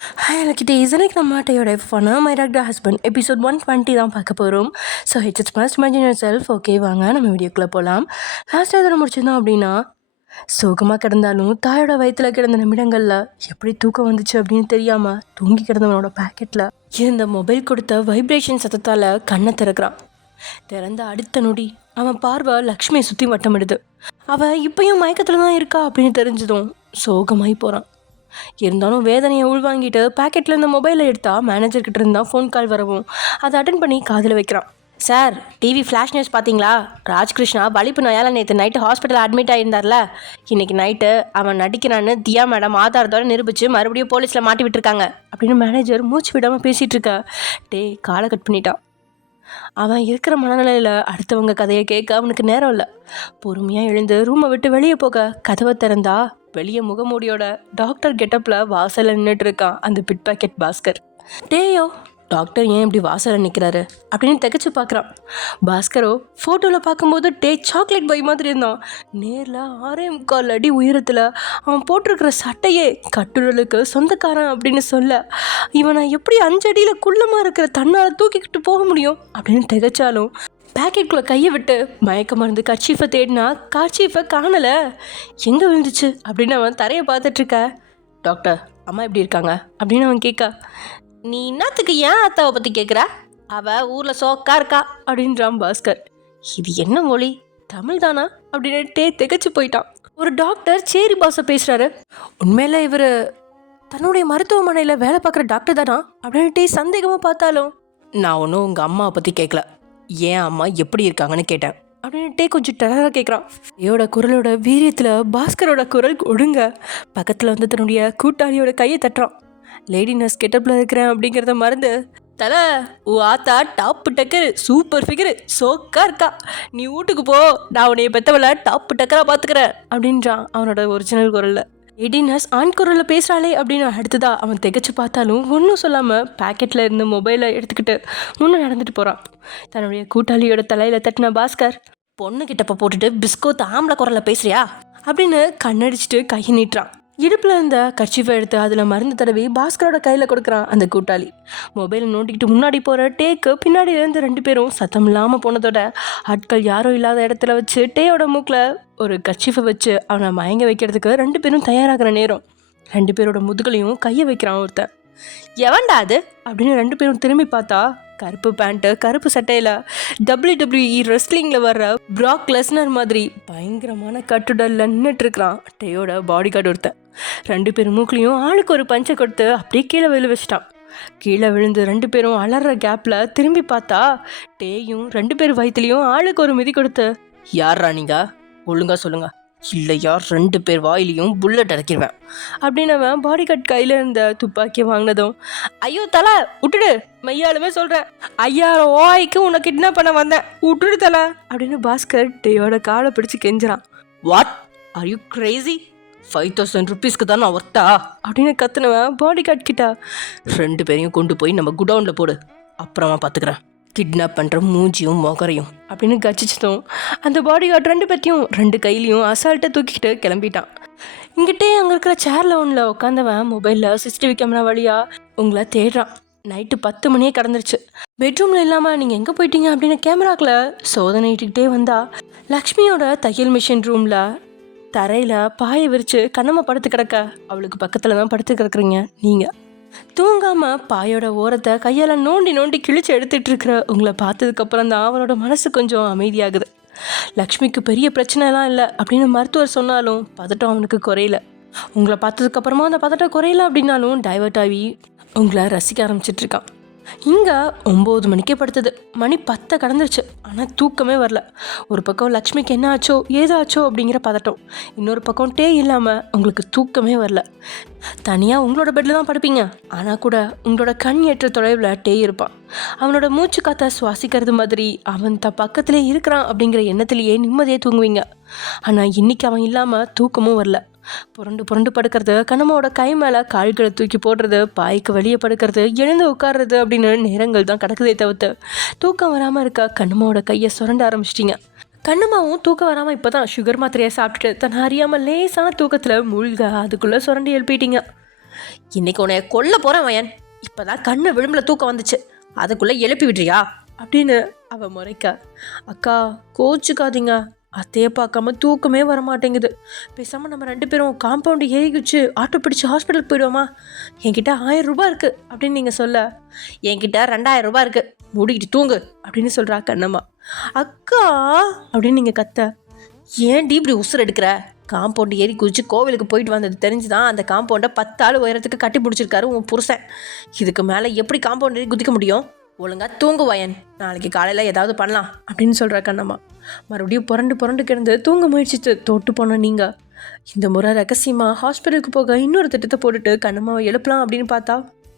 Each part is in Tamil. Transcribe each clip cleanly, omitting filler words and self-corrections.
ஹாய் லக்கிட்டீஸ், இன்னைக்கு நம்ம டேயோட ஃபனா மை டாக்டர் ஹஸ்பண்ட் எபிசோட் 120 தான் பார்க்க போகிறோம். So HS must imagine yourself. Okay, வாங்க நம்ம வீடியோக்குள்ளே போகலாம். லாஸ்ட்டாக இதில் முடிச்சிருந்தோம் அப்படின்னா, சோகமாக கிடந்தாலும் தாயோட வயிற்றில் கிடந்த நிமிடங்களில் எப்படி தூக்கம் வந்துச்சு அப்படின்னு தெரியாமல் தூங்கி கிடந்தவனோட பேக்கெட்டில் இருந்த மொபைல் கொடுத்த வைப்ரேஷன் சத்தத்தால் கண்ணை திறக்கிறான். திறந்த அடுத்த நொடி அவன் பார்வை லக்ஷ்மியை சுற்றி வட்டமிடுது. அவள் இப்பயும் மயக்கத்தில் தான் இருக்கா அப்படின்னு தெரிஞ்சதும் சோகமாகி போகிறான். இருந்தாலும் வேதனையை உள்வாங்கிட்டு பேக்கெட்டில் இருந்த மொபைலை எடுத்தா மேனேஜர்கிட்ட இருந்தால் ஃபோன் கால் வரவும் அதை அட்டன் பண்ணி காதில் வைக்கிறான். சார், டிவி ஃப்ளாஷ் நியூஸ் பார்த்தீங்களா? ராஜ்கிருஷ்ணா வலிப்பு நோயால் நேற்று நைட்டு ஹாஸ்பிட்டல் அட்மிட் ஆகியிருந்தார்ல. இன்றைக்கி நைட்டு அவன் நடிக்கிறான்னு தியா மேடம் ஆதாரத்தோட நிரூபித்து மறுபடியும் போலீஸில் மாட்டி விட்டுருக்காங்க அப்படின்னு மேனேஜர் மூச்சு விடாமல் பேசிகிட்டு இருக்கா. காலை கட் பண்ணிட்டான். அவன் இருக்கிற மனநிலையில் அடுத்தவங்க கதையை கேட்க அவனுக்கு நேரம் இல்லை. பொறுமையாக எழுந்து ரூமை விட்டு வெளியே போக கதவை திறந்தா வெளியே முகமூடியோட டாக்டர் கெட்டப்பில் வாசலில் நின்றுட்டு இருக்கான் அந்த பிட் பாக்கெட் பாஸ்கர். டேயோ, டாக்டர் ஏன் இப்படி வாசலில் நிற்கிறாரு அப்படின்னு திகச்சு பார்க்குறான். பாஸ்கரோ ஃபோட்டோவில் பார்க்கும்போது சாக்லேட் பை மாதிரி இருந்தான். நேரில் 6.25 அடி உயரத்தில் அவன் போட்டிருக்கிற சட்டையே கட்டுடலுக்கு சொந்தக்காரன் அப்படின்னு சொல்ல, இவனை எப்படி 5 அடியில் குள்ளமாக இருக்கிற தன்னால் தூக்கிக்கிட்டு போக முடியும் அப்படின்னு திகச்சாலும் பேக்கெட்டுக்குள்ளே கையை விட்டு மயக்க மருந்து கர்ச்சீஃபை தேடினா கர்ச்சீஃபை காணலை. எங்கே விழுந்துச்சு அப்படின்னு அவன் தரையை பார்த்துட்ருக்க. டாக்டர், அம்மா எப்படி இருக்காங்க அப்படின்னு அவன் கேட்க, நீ என்னத்துக்கு ஏன் அத்தாவை பற்றி கேட்குற? அவள் ஊரில் சோக்கா இருக்கா அப்படின்றான் பாஸ்கர். இது என்ன மொழி, தமிழ் தானா அப்படின்னு திகச்சு போயிட்டான். ஒரு டாக்டர் சேரி பாஸை பேசுகிறாரு. உண்மையில் இவர் தன்னுடைய மருத்துவமனையில் வேலை பார்க்குற டாக்டர் தானா அப்படின்ட்டு சந்தேகமாக பார்த்தாலும், நான் ஒன்றும் உங்கள் அம்மாவை பற்றி கேட்கல, ஏன் அம்மா எப்படி இருக்காங்கன்னு கேட்டேன் அப்படின்ட்டு கொஞ்சம் டெரராக கேட்குறான். ஐயோட குரலோட வீரியத்தில் பாஸ்கரோட குரல் ஒடுங்க பக்கத்தில் வந்து தன்னுடைய கூட்டாளியோட கையை தட்டுறான். லேடி நர்ஸ் கெட்டப்பில் இருக்கிறேன் அப்படிங்கிறத மறந்து, தலை ஆத்தா டாப்பு டக்கரு சூப்பர் ஃபிகரு சோக்கா இருக்கா, நீ வீட்டுக்கு போ, நான் உன்னைய பெத்தவளை டாப்பு டக்கராக பார்த்துக்கிறேன் அப்படின்றான் அவனோட ஒரிஜினல் குரலில். லேடி நர்ஸ் ஆண் குரலில் பேசுகிறாளே அப்படின்னு அடுத்ததா அவன் திகச்சு பார்த்தாலும் ஒன்றும் சொல்லாமல் பேக்கெட்டில் இருந்த மொபைலை எடுத்துக்கிட்டு முன்னே நடந்துட்டு போகிறான். தன்னுடைய கூட்டாளியோட தலையில் தட்டின பாஸ்கர், பொண்ணு கிட்டப்ப போட்டுட்டு பிஸ்கோத் ஆம்பளை குரலில் பேசுறியா அப்படின்னு கண்ணடிச்சிட்டு கையை நீட்டுறான். இடுப்பில் இருந்த கர்ச்சீஃபை எடுத்து அதில் மருந்து தடவி பாஸ்கரோட கையில் கொடுக்குறான் அந்த கூட்டாளி. மொபைலை நோண்டிக்கிட்டு முன்னாடி போகிற டேக்கு பின்னாடி இருந்து 2 பேரும் சத்தம் இல்லாமல் போனதோட ஆட்கள் யாரும் இல்லாத இடத்துல வச்சு டேயோட மூக்கில் ஒரு கர்ச்சீஃபை வச்சு அவனை மயங்க வைக்கிறதுக்கு 2 பேரும் தயாராகிற நேரம் 2 பேரோட முதுகலையும் கையை வைக்கிறான் ஒருத்தன். எவன்டா அது அப்படின்னு 2 பேரும் திரும்பி பார்த்தா கருப்பு பேண்ட்டு கருப்பு சட்டையில் WWE ரெஸ்லிங்கில் வர்ற பிராக் லெஸ்னர் மாதிரி பயங்கரமான கட்டுடலில் நின்றுட்டுருக்கிறான் டேயோட பாடி கார்டு ஒருத்தன். 2 பேரும் மூக்கிலையும் ஆளுக்கு ஒரு பஞ்சை கொடுத்து அப்படியே கீழே விழு வச்சிட்டான். கீழே விழுந்து 2 பேரும் அலற கேப்பில் திரும்பி பார்த்தா டேயும் 2 பேர் வயிற்றுலையும் ஆளுக்கு ஒரு மிதி கொடுத்து, யார்ரா நீங்க, ஒழுங்கா சொல்லுங்க, இல்லையா 2 பேர் வாயிலையும் புல்லட் அடைக்கிடுவேன் அப்படின்னு அவன் பாடி கார்டு கையில் இருந்த துப்பாக்கியை வாங்கினதும், ஐயோ தலை விட்டுடு, மையாலுமே சொல்கிறேன், 5000 ஓய்க்கு உன்னை கிட்னாப் பண்ண வந்தேன், விட்டுடு தலை அப்படின்னு பாஸ்கர் டேயோட காலை பிடிச்சி கெஞ்சிறான். வாட் ஆர் யூ கிரேசி, 5000 ருபீஸ்க்கு தான் நான் ஒர்த்தா அப்படின்னு கத்துனவன் பாடி கார்டு கிட்ட, 2 பேரையும் கொண்டு போய் நம்ம குடவுனில் போடு, அப்புறமா பார்த்துக்கிறேன், கிட்னாப் பண்ணுற மூஞ்சியும் மொகரையும் அப்படின்னு கச்சிச்சதும் அந்த பாடி கார்டு 2 பேர்த்தையும் 2 கையிலையும் அசால்ட்டாக தூக்கிக்கிட்டு கிளம்பிட்டான். இங்கிட்டே அங்கே இருக்கிற சேரில் ஒன்றில் உட்காந்தவன் மொபைலில் CCTV கேமரா வழியாக உங்களை தேடுறான். நைட்டு 10 மணியே கடந்துருச்சு. பெட்ரூமில் இல்லாமல் நீங்கள் எங்கே போயிட்டீங்க அப்படின்னு கேமராக்களை சோதனை இட்டுக்கிட்டே வந்தா லக்ஷ்மியோட தையல் மிஷின் ரூமில் தரையில் பாயை விரித்து கண்ணம்மா படுத்து கிடக்க அவளுக்கு பக்கத்தில் தான் படுத்து கிடக்குறீங்க. நீங்கள் தூங்காமல் பாயோட ஓரத்தை கையால் நோண்டி நோண்டி கிழிச்சு எடுத்துகிட்டு இருக்கிற உங்களை பார்த்ததுக்கப்புறம் தான் அவனோட மனசு கொஞ்சம் அமைதியாகுது. லக்ஷ்மிக்கு பெரிய பிரச்சனைலாம் இல்லை அப்படின்னு மருத்துவர் சொன்னாலும் பதட்டம் அவனுக்கு குறையல. உங்களை பார்த்ததுக்கப்புறமா அந்த பதட்டம் குறையல அப்படின்னாலும் டைவர்ட் ஆகி உங்களை ரசிக்க ஆரம்பிச்சிட்ருக்கான். இங்கே 9 மணிக்கே படுத்தது, மணி 10 கடந்துருச்சு, ஆனால் தூக்கமே வரல. ஒரு பக்கம் லக்ஷ்மிக்கு என்ன ஆச்சோ ஏதாச்சோ அப்படிங்கிற பதட்டம், இன்னொரு பக்கம் டே இல்லாமல் உங்களுக்கு தூக்கமே வரல. தனியாக உங்களோட பெட்டில் தான் படுப்பீங்க, ஆனால் கூட உங்களோட கண் ஏற்ற தொலைவில் டே இருப்பான். அவனோட மூச்சு காற்றை சுவாசிக்கிறது மாதிரி அவன் பக்கத்திலே இருக்கிறான் அப்படிங்கிற எண்ணத்திலேயே நிம்மதியே தூங்குவீங்க. ஆனால் இன்றைக்கி அவன் இல்லாமல் தூக்கமும் வரல. புரண்டு புரண்டு படுக்கிறது, கண்ணம்மாவோட கை மேலே கால்களை தூக்கி போடுறது, பாய்க்கு வெளியே படுக்கிறது, எழுந்து உட்கார்றது அப்படின்னு நேரங்கள் தான் கிடக்குதே தவிர்த்து தூக்கம் வராமல் இருக்க கண்ணம்மாவோட கையை சுரண்ட ஆரம்பிச்சிட்டிங்க. கண்ணம்மாவும் தூக்கம் வராமல் இப்போ தான் சுகர் மாத்திரையை சாப்பிட்டுட்டு தன் அறியாமல் லேசான தூக்கத்தில் மூழ்க அதுக்குள்ளே சுரண்டி எழுப்பிட்டீங்க. இன்னைக்கு உன்னை கொல்ல போகிறேன் வயன், இப்போதான் கண்ணு விளிம்பில் தூக்கம் வந்துச்சு, அதுக்குள்ளே எழுப்பி விடுறியா அப்படின்னு அவள் முறைக்க. அக்கா கோச்சுக்காதீங்க, அத்தையை பார்க்காம தூக்கமே வர மாட்டேங்குது, பேசாமல் நம்ம 2 பேரும் காம்பவுண்டு ஏறிக்குச்சு ஆட்டோ பிடிச்சி ஹாஸ்பிட்டலுக்கு போயிடுவோமா, என்கிட்ட 1000 ரூபாய் இருக்குது அப்படின்னு நீங்கள் சொல்ல, என்கிட்ட 2000 ரூபாய் இருக்குது, மூடிக்கிட்டு தூங்கு அப்படின்னு சொல்கிறா கண்ணம்மா. அக்கா அப்படின்னு நீங்கள் கத்த, ஏன்டி இப்படி உசுர் எடுக்கிற, காம்பவுண்டு ஏறி குதிச்சு கோவிலுக்கு போயிட்டு வந்தது தெரிஞ்சுதான் அந்த காம்பவுண்டை 10 ஆள் உயரத்துக்கு கட்டி பிடிச்சிருக்காரு உன் புருஷன், இதுக்கு மேலே எப்படி காம்பவுண்ட் ஏறி குதிக்க முடியும், ஒழுங்காக தூங்கு வயன், நாளைக்கு காலையில் ஏதாவது பண்ணலாம் அப்படின்னு சொல்கிற கண்ணம்மா. மறுபடியும் புரண்டு கிடந்து தூங்க முயற்சித்து தோட்டு போன நீங்கள் இந்த முறை ரகசியமாக ஹாஸ்பிட்டலுக்கு போக இன்னொரு திட்டத்தை போட்டுட்டு கண்ணம்மாவை எழுப்பலாம் அப்படின்னு பார்த்தா